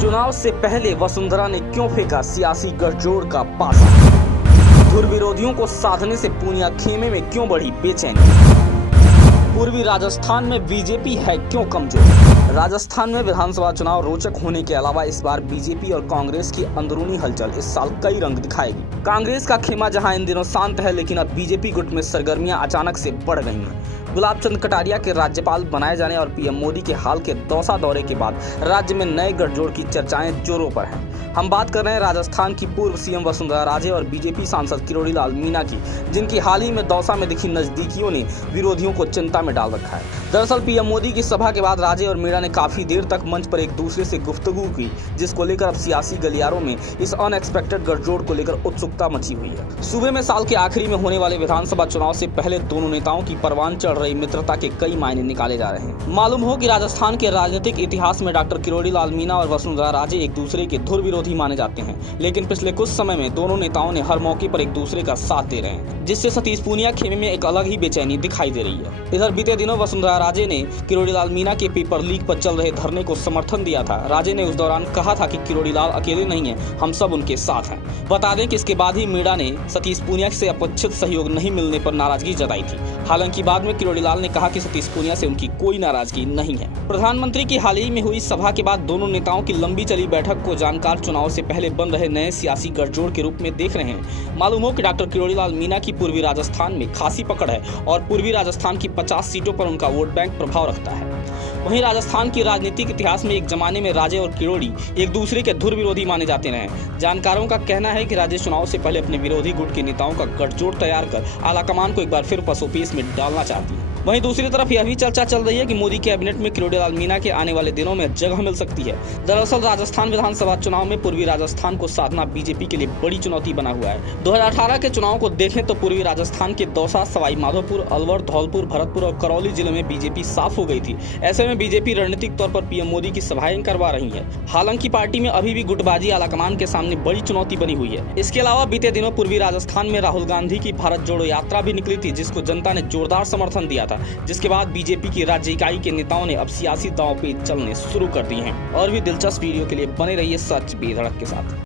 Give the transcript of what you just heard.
चुनाव से पहले वसुंधरा ने क्यों फेंका सियासी गठजोड़ का पासा? धुर विरोधियों को साधने से पूनिया खेमे में क्यों बढ़ी बेचैनी? पूर्वी राजस्थान में बीजेपी है क्यों कमजोर? राजस्थान में विधानसभा चुनाव रोचक होने के अलावा इस बार बीजेपी और कांग्रेस की अंदरूनी हलचल इस साल कई रंग दिखाएगी। कांग्रेस का खेमा जहां इन दिनों शांत है, लेकिन अब बीजेपी गुट में सरगर्मियां अचानक से बढ़ गई हैं। गुलाब चंद कटारिया के राज्यपाल बनाए जाने और पीएम मोदी के हाल के दौसा दौरे के बाद राज्य में नए गठजोड़ की चर्चाएं जोरों पर हैं। हम बात कर रहे हैं राजस्थान की पूर्व सीएम वसुंधरा राजे और बीजेपी सांसद किरोड़ी लाल मीणा की, जिनकी हाल ही में दौसा में दिखी नजदीकियों ने विरोधियों को चिंता में डाल रखा है। दरअसल पीएम मोदी की सभा के बाद राजे और मीणा ने काफी देर तक मंच पर एक दूसरे से गुफ्तगू की, जिसको लेकर अब सियासी गलियारों में इस अनएक्सपेक्टेड गठजोड़ को लेकर उत्सुकता मची हुई है। सूबे में साल के आखिरी में होने वाले विधानसभा चुनाव से पहले दोनों नेताओं की परवान चढ़ रही मित्रता के कई मायने निकाले जा रहे हैं। मालूम हो कि राजस्थान के राजनीतिक इतिहास में डॉक्टर किरोड़ी लाल मीणा और वसुंधरा राजे एक दूसरे के धुर विरोधी माने जाते हैं, लेकिन पिछले कुछ समय में दोनों नेताओं ने हर मौके पर एक दूसरे का साथ दे रहे हैं, जिससे सतीश पूनिया खेमे में एक अलग ही बेचैनी दिखाई दे रही है। इधर बीते दिनों वसुंधरा राजे ने किरोड़ी लाल मीणा के पेपर लीक पर चल रहे धरने को समर्थन दिया था। राजे ने उस दौरान कहा था कि किरोड़ी लाल अकेले नहीं है, हम सब उनके साथ हैं। बता दें कि इसके बाद ही मीणा ने सतीश पूनिया से अपेक्षित सहयोग नहीं मिलने पर नाराजगी जताई थी। हालांकि बाद में किरोड़ी लाल ने कहा कि सतीश पूनिया से उनकी कोई नाराजगी नहीं है। प्रधानमंत्री की हाल ही में हुई सभा के बाद दोनों नेताओं की लंबी चली बैठक को जानकार चुनाव से पहले बन रहे नए सियासी गठजोड़ के रूप में देख रहे हैं। मालूम हो कि डॉक्टर किरोड़ी लाल मीणा की पूर्वी राजस्थान में खासी पकड़ है और पूर्वी राजस्थान की 50 सीटों पर उनका वोट बैंक प्रभाव रखता है। वहीं राजस्थान की राजनीतिक इतिहास में एक जमाने में राजे और किरोड़ी एक दूसरे के धुर विरोधी माने जाते रहे। जानकारों का कहना है कि राजे चुनाव से पहले अपने विरोधी गुट के नेताओं का गठजोड़ तैयार कर आलाकमान को एक बार फिर पसोपेश में डालना चाहती है। वहीं दूसरी तरफ यह भी चर्चा चल रही है कि मोदी कैबिनेट में किरोड़ी लाल मीणा के आने वाले दिनों में जगह मिल सकती है। दरअसल राजस्थान विधानसभा चुनाव में पूर्वी राजस्थान को साधना बीजेपी के लिए बड़ी चुनौती बना हुआ है। 2018 के चुनाव को देखें तो पूर्वी राजस्थान के दौसा, सवाई माधोपुर, अलवर, धौलपुर, भरतपुर और करौली जिले में बीजेपी साफ हो गई थी। ऐसे में बीजेपी रणनीतिक तौर पर पीएम मोदी की सभाएं करवा रही है। हालांकि पार्टी में अभी भी गुटबाजी आलाकमान के सामने बड़ी चुनौती बनी हुई है। इसके अलावा बीते दिनों पूर्वी राजस्थान में राहुल गांधी की भारत जोड़ो यात्रा भी निकली थी, जिसको जनता ने जोरदार समर्थन दिया था, जिसके बाद बीजेपी की राज्य इकाई के नेताओं ने अब सियासी दांव पेच चलने शुरू कर दिए हैं। और भी दिलचस्प वीडियो के लिए बने रहिए सच बेधड़क के साथ।